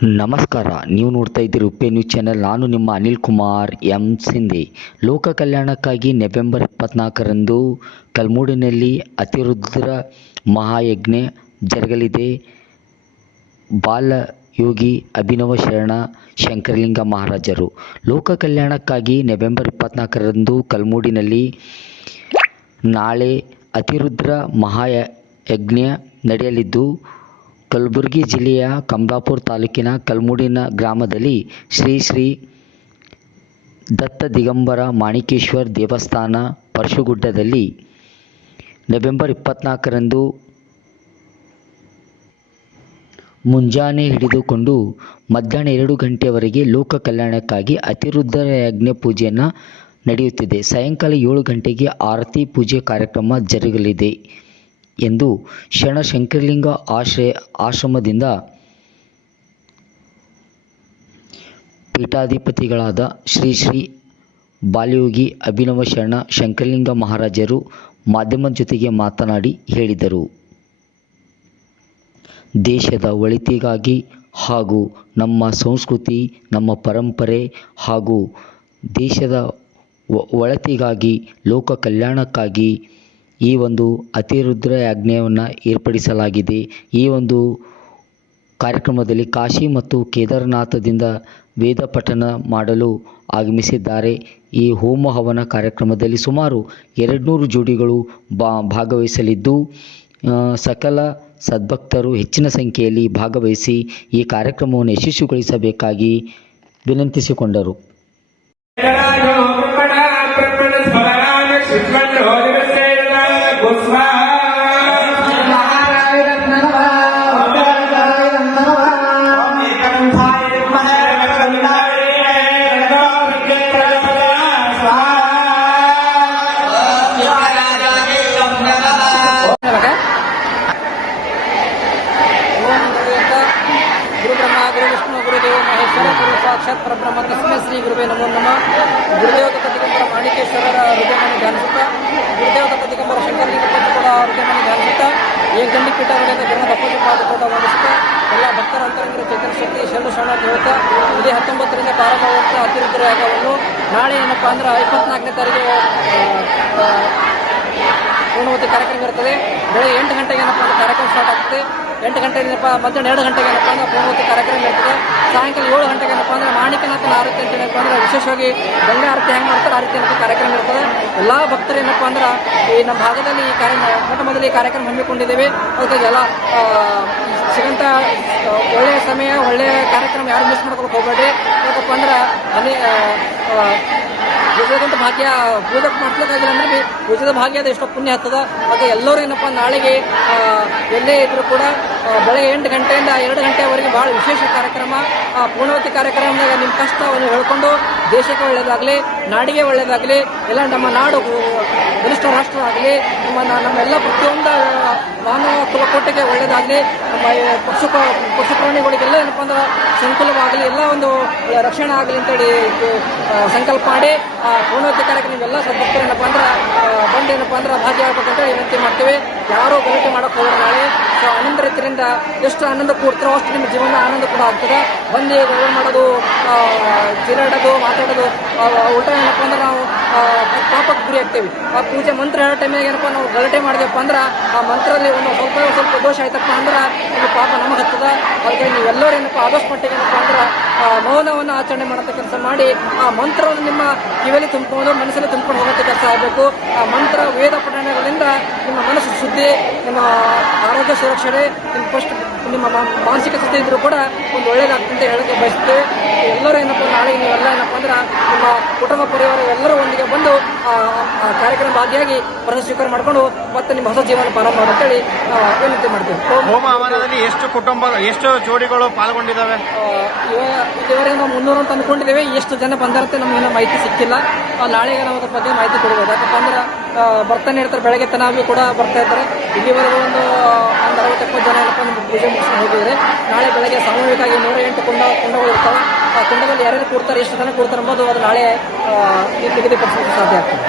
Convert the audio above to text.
ನಮಸ್ಕಾರ, ನೀವು ನೋಡ್ತಾ ಇದ್ದೀರಿ ಉಪ್ಪೆ ನ್ಯೂಸ್ ಚಾನೆಲ್. ನಾನು ನಿಮ್ಮ ಅನಿಲ್ ಕುಮಾರ್ ಎಂ ಸಿಂಧೆ. ಲೋಕ ಕಲ್ಯಾಣಕ್ಕಾಗಿ ನವೆಂಬರ್ 24ರಂದು ಕಲ್ಮೂಡಿನಲ್ಲಿ ಅತಿರುದ್ರ ಮಹಾಯಜ್ಞ ಜರುಗಲಿದೆ. ಬಾಲಯೋಗಿ ಅಭಿನವ ಶರಣ ಶಂಕರಲಿಂಗ ಮಹಾರಾಜರು ಲೋಕ ಕಲ್ಯಾಣಕ್ಕಾಗಿ ನವೆಂಬರ್ 24ರಂದು ಕಲ್ಮೂಡಿನಲ್ಲಿ ನಾಳೆ ಅತಿರುದ್ರ ಮಹಾಯಜ್ಞ ನಡೆಯಲಿದ್ದು, ಕಲಬುರಗಿ ಜಿಲ್ಲೆಯ ಕಮಲಾಪುರ ತಾಲೂಕಿನ ಕಲ್ಮೂಡಿನ ಗ್ರಾಮದಲ್ಲಿ ಶ್ರೀ ಶ್ರೀ ದತ್ತ ದಿಗಂಬರ ಮಾಣಿಕೇಶ್ವರ ದೇವಸ್ಥಾನ ಪರಶುಗುಡ್ಡದಲ್ಲಿ ನವೆಂಬರ್ 24ರಂದು ಮುಂಜಾನೆ ಹಿಡಿದುಕೊಂಡು ಮಧ್ಯಾಹ್ನ 2 ಗಂಟೆಯವರೆಗೆ ಲೋಕ ಕಲ್ಯಾಣಕ್ಕಾಗಿ ಅತಿರುದ್ರ ಯಜ್ಞ ಪೂಜೆಯನ್ನು ನಡೆಯುತ್ತಿದೆ. ಸಾಯಂಕಾಲ 7 ಗಂಟೆಗೆ ಆರತಿ ಪೂಜೆ ಕಾರ್ಯಕ್ರಮ ಜರುಗಲಿದೆ ಎಂದು ಶರಣ ಶಂಕರಲಿಂಗ ಆಶ್ರಮದಿಂದ ಪೀಠಾಧಿಪತಿಗಳಾದ ಶ್ರೀ ಶ್ರೀ ಬಾಲಯೋಗಿ ಅಭಿನವ ಶರಣ ಶಂಕರಲಿಂಗ ಮಹಾರಾಜರು ಮಾಧ್ಯಮದ ಜೊತೆಗೆ ಮಾತನಾಡಿ ಹೇಳಿದರು. ದೇಶದ ಒಳಿತಿಗಾಗಿ ಹಾಗೂ ನಮ್ಮ ಸಂಸ್ಕೃತಿ, ನಮ್ಮ ಪರಂಪರೆ ಹಾಗೂ ದೇಶದ ಒಳಿತಿಗಾಗಿ, ಲೋಕ ಕಲ್ಯಾಣಕ್ಕಾಗಿ ಈ ಒಂದು ಅತಿರುದ್ರ ಯಜ್ಞವನ್ನು ಏರ್ಪಡಿಸಲಾಗಿದೆ. ಈ ಒಂದು ಕಾರ್ಯಕ್ರಮದಲ್ಲಿ ಕಾಶಿ ಮತ್ತು ಕೇದಾರನಾಥದಿಂದ ವೇದ ಪಠಣ ಮಾಡಲು ಆಗಮಿಸಿದ್ದಾರೆ. ಈ ಹೋಮ ಹವನ ಕಾರ್ಯಕ್ರಮದಲ್ಲಿ ಸುಮಾರು 200 ಜೋಡಿಗಳು ಭಾಗವಹಿಸಲಿದ್ದು, ಸಕಲ ಸದ್ಭಕ್ತರು ಹೆಚ್ಚಿನ ಸಂಖ್ಯೆಯಲ್ಲಿ ಭಾಗವಹಿಸಿ ಈ ಕಾರ್ಯಕ್ರಮವನ್ನು ಯಶಸ್ವಿಗೊಳಿಸಬೇಕಾಗಿ ವಿನಂತಿಸಿಕೊಂಡರು. गुरु ब्रह्मा गुरु विष्णु गुरुदेव महेश्वर गुरु साक्षाತ್ ಪರಬ್ರಹ್ಮ ತಸ್ಮೈ ಶ್ರೀ ಗುರುವೇ ನಮೋ ನಮಃ. ಗುರುದೇವ ದತ್ತ ದಿಗಂಬರ ಮಾಣಿಕೇಶ್ವರರ ಹೃದಯವನ್ನು ಧ್ಯಾನಿಸುತ್ತಾ, ಗುರುದೇವ ದತ್ತ ದಿಗಂಬರ ಶಂಕರಲಿಂಗ ಕೂಡ ಹೃದಯವನ್ನು ಧ್ಯಾನಿಸುತ್ತಾ, ಏಕದಂಡಿ ಪೀಠಗಳಿಂದ ಜನ್ಮದ ಅಪ್ಪಟ ವಂದಿಸುತ್ತಾ, ಎಲ್ಲ ಭಕ್ತರ ಅಂತರಂಗಿರ ಚೇತನ ಶಕ್ತಿ ಶರಣ ಶರಣಾರ್ಥಿ ಹೇಳ್ತಾ, ಇದೇ 19ರಿಂದ ಪ್ರಾರಂಭವಾಗುತ್ತಾ ಅತಿರುದ್ರ ಯಾಗವನ್ನು ನಾಳೆ ಏನಪ್ಪಾ ಅಂದ್ರೆ 24ನೇ ತಾರೀಕು ಪೂರ್ಣವತಿ ಕಾರ್ಯಕ್ರಮ ಇರ್ತದೆ. ಬೆಳಗ್ಗೆ 8 ಗಂಟೆಗೆ ಏನಪ್ಪ ಅಂದ್ರೆ ಕಾರ್ಯಕ್ರಮ ಸ್ಟಾರ್ಟ್ ಆಗ್ತದೆ. 8 ಗಂಟೆಯಿಂದ ಮಧ್ಯಾಹ್ನ 2 ಗಂಟೆಗೆ ಏನಪ್ಪ ಅಂದ್ರೆ ಪೂರ್ಣವತಿ ಕಾರ್ಯಕ್ರಮ ಇರ್ತದೆ. ಸಾಯಂಕಾಲ 7 ಗಂಟೆಗೆ ಏನಪ್ಪ ಅಂದ್ರೆ ಮಾಣಿಕನಾಥನ ಆರತಿ ಅಂತ ಏನಪ್ಪ ಅಂದ್ರೆ ವಿಶೇಷವಾಗಿ ಗಂಗಾ ಆರತಿ ಹೆಂಗೆ ಮಾಡ್ತಾರೆ ಆ ರೀತಿ ಏನಪ್ಪ ಕಾರ್ಯಕ್ರಮ ಇರ್ತದೆ. ಎಲ್ಲ ಭಕ್ತರು ಏನಪ್ಪ ಅಂದ್ರೆ ಈ ನಮ್ಮ ಭಾಗದಲ್ಲಿ ಈ ಮೊಟ್ಟ ಮೊದಲು ಈ ಕಾರ್ಯಕ್ರಮ ಹಮ್ಮಿಕೊಂಡಿದ್ದೇವೆ. ಅದಕ್ಕೆ ಎಲ್ಲ ಸಿಗಂತ ಒಳ್ಳೆಯ ಸಮಯ, ಒಳ್ಳೆಯ ಕಾರ್ಯಕ್ರಮ ಯಾರು ಮಿಸ್ ಮಾಡ್ಕೊಳಕ್ಕೆ ಹೋಗಬೇಡ್ರಿ. ಯಾಕಪ್ಪ ಅಂದ್ರೆ ಪೂಜೆದಂತ ಭಾಗ್ಯ ಪೂಜೆ ಮಾಡ್ಲಿಕ್ಕಾಗಿಲ್ಲ ಅಂದ್ರೆ ಪೂಜೆದ ಭಾಗ್ಯದ ಎಷ್ಟೋ ಪುಣ್ಯ ಆಗ್ತದ. ಹಾಗೆ ಎಲ್ಲರೂ ಏನಪ್ಪ ನಾಳೆಗೆ ಎಲ್ಲೇ ಇದ್ರು ಕೂಡ ಬೆಳಗ್ಗೆ 8 ಗಂಟೆಯಿಂದ 2 ಗಂಟೆವರೆಗೆ ಭಾಳ ವಿಶೇಷ ಕಾರ್ಯಕ್ರಮ, ಪೂರ್ಣವತಿ ಕಾರ್ಯಕ್ರಮದಾಗ ನಿಮ್ಮ ಕಷ್ಟವನ್ನು ಹೇಳ್ಕೊಂಡು ದೇಶಕ್ಕೆ ಒಳ್ಳೇದಾಗಲಿ, ನಾಡಿಗೆ ಒಳ್ಳೇದಾಗಲಿ, ಎಲ್ಲ ನಮ್ಮ ನಾಡು ಬಲಿಷ್ಠ ರಾಷ್ಟ್ರ ಆಗಲಿ, ನಮ್ಮೆಲ್ಲ ಪ್ರತಿಯೊಂದು ಮಾನವ ಕುಲಕೋಟೆಗೆ ಒಳ್ಳೇದಾಗಲಿ, ನಮ್ಮ ಪಶು ಪ್ರಾಣಿಗಳಿಗೆಲ್ಲ ಏನಪ್ಪ ಅಂದ್ರೆ ಸಂಕುಲವಾಗಲಿ, ಎಲ್ಲ ಒಂದು ರಕ್ಷಣೆ ಆಗಲಿ ಅಂತೇಳಿ ಸಂಕಲ್ಪ ಮಾಡಿ ಪೂರ್ಣವತಿ ಕಾರ್ಯಕ್ರಮ ಎಲ್ಲ ಸದಸ್ಯರು ಏನಪ್ಪ ಅಂದ್ರೆ ಬಂದು ಏನಪ್ಪ ಅಂದ್ರೆ ಭಾಗಿಯಾಗಬೇಕಂತ ವಿನಂತಿ ಮಾಡ್ತೀವಿ. ಯಾರೂ ಗಲಾಟೆ ಮಾಡೋಕೆ ಹೋಗೋಣ. ನಾಳೆ ಆನಂದ ರೀತಿಯಿಂದ ಎಷ್ಟು ಆನಂದ ಕೂಡ್ತಾರೋ ಅಷ್ಟು ನಿಮ್ಮ ಜೀವನ ಆನಂದ ಕೂಡ ಆಗ್ತದೆ. ಬಂದು ಗೌರವ ಮಾಡೋದು, ಚೀರಾಡೋದು, ಮಾತಾಡೋದು ಊಟ ಏನಪ್ಪ ಅಂದ್ರೆ ನಾವು ಪಾಪಕ್ಕೆ ಗುರಿ ಆಗ್ತೇವೆ. ಆ ಪೂಜೆ ಮಂತ್ರ ಹೇಳೋ ಟೈಮಿಗೆ ಏನಪ್ಪ ನಾವು ಗಲಾಟೆ ಮಾಡಿದೆಪ್ಪ ಅಂದ್ರೆ ಆ ಮಂತ್ರದಲ್ಲಿ ಒಂದು ಸ್ವಲ್ಪ ದೋಷ ಆಯ್ತಪ್ಪ ಅಂದ್ರೆ ಒಂದು ಪಾಪ ನಮಗೆ ಹತ್ತದ. ಅದಕ್ಕೆ ನೀವೆಲ್ಲರೂ ಏನಪ್ಪ ಆದಷ್ಟು ಮಟ್ಟಿಗೆ ಏನಪ್ಪ ಅಂದ್ರೆ ಮೌನವನ್ನು ಆಚರಣೆ ಮಾಡೋಂಥ ಕೆಲಸ ಮಾಡಿ ಆ ಮಂತ್ರವನ್ನು ನಿಮ್ಮ ಕಿವಿಯಲ್ಲಿ ತುಂಬಿಕೊಂಡು ಮನಸ್ಸಲ್ಲಿ ತುಂಬಿಕೊಂಡು ಹೋಗೋಂಥ ಕೆಲಸ ಆಗಬೇಕು. ಆ ಮಂತ್ರ ವೇದ ಪಠಣಗಳಿಂದ ನಿಮ್ಮ ಮನಸ್ಸು ಶುದ್ಧಿ, ನಿಮ್ಮ ಆರೋಗ್ಯ ಸುರಕ್ಷಣೆ, ನಿಮ್ಮ ಮಾನಸಿಕ ಸ್ಥಿತಿ ಇದ್ರೂ ಕೂಡ ಒಂದು ಒಳ್ಳೇದಾಗ್ತಂತ ಹೇಳೋಕ್ಕೆ ಬಯಸ್ತೇವೆ. ಎಲ್ಲರೂ ಏನಪ್ಪ ನಾಳೆ ನೀವೆಲ್ಲ ಏನಪ್ಪ ಅಂದ್ರೆ ನಿಮ್ಮ ಕುಟುಂಬ ಪರಿವಾರ ಎಲ್ಲರೂ ಒಂದಿಗೆ ಬಂದು ಆ ಕಾರ್ಯಕ್ರಮ ಭಾಗಿಯಾಗಿ ಪ್ರಸಾದ ಸ್ವೀಕಾರ ಮಾಡಿಕೊಂಡು ಮತ್ತೆ ನಿಮ್ಮ ಹೊಸ ಜೀವನ ಪ್ರಾರಂಭ ಅಂತೇಳಿ ವಿನಂತಿ ಮಾಡ್ತೀವಿ. ಹೋಮ ಹವನದಲ್ಲಿ ಎಷ್ಟು ಜೋಡಿಗಳು ಪಾಲ್ಗೊಂಡಿದ್ದಾವೆ? ಇದುವರೆಗೆ ನಾವು 300 ಅಂತ ಅಂದ್ಕೊಂಡಿದ್ದೇವೆ. ಎಷ್ಟು ಜನ ಬಂದಿರುತ್ತೆ ನಮಗೇನೋ ಮಾಹಿತಿ ಸಿಕ್ಕಿಲ್ಲ. ನಾಳೆಗೆ ನಾವು ಅದ್ರ ಬಗ್ಗೆ ಮಾಹಿತಿ ಕೊಡ್ಬೋದು. ಯಾಕಪ್ಪ ಅಂದ್ರೆ ಬರ್ತಾನೆ ಇರ್ತಾರೆ, ಬೆಳಗ್ಗೆ ತನಕ ಕೂಡ ಬರ್ತಾ ಇರ್ತಾರೆ. ಇಲ್ಲಿವರೆಗೂ ಒಂದು 60-70 ಜನ ಏನಪ್ಪ ನಮ್ಮ ಪೂಜೆ ಮುಗಿಸ್ಕೊಂಡು ಹೋಗಿದ್ದಾರೆ. ನಾಳೆ ಬೆಳಗ್ಗೆ ಸಾಮೂಹಿಕವಾಗಿ 108 ಕುಂಡಗಳು ಇರ್ತಾವೆ. ಆ ಕುಂಡದಲ್ಲಿ ಯಾರ್ಯಾರು ಕೂಡ್ತಾರೆ, ಎಷ್ಟು ಜನ ಕೂಡ್ತಾರೆ ಎಂಬುದು ಅದು ನಾಳೆ ನಿಗದಿಪಡಿಸಲಿಕ್ಕೆ ಸಾಧ್ಯ ಆಗ್ತದೆ.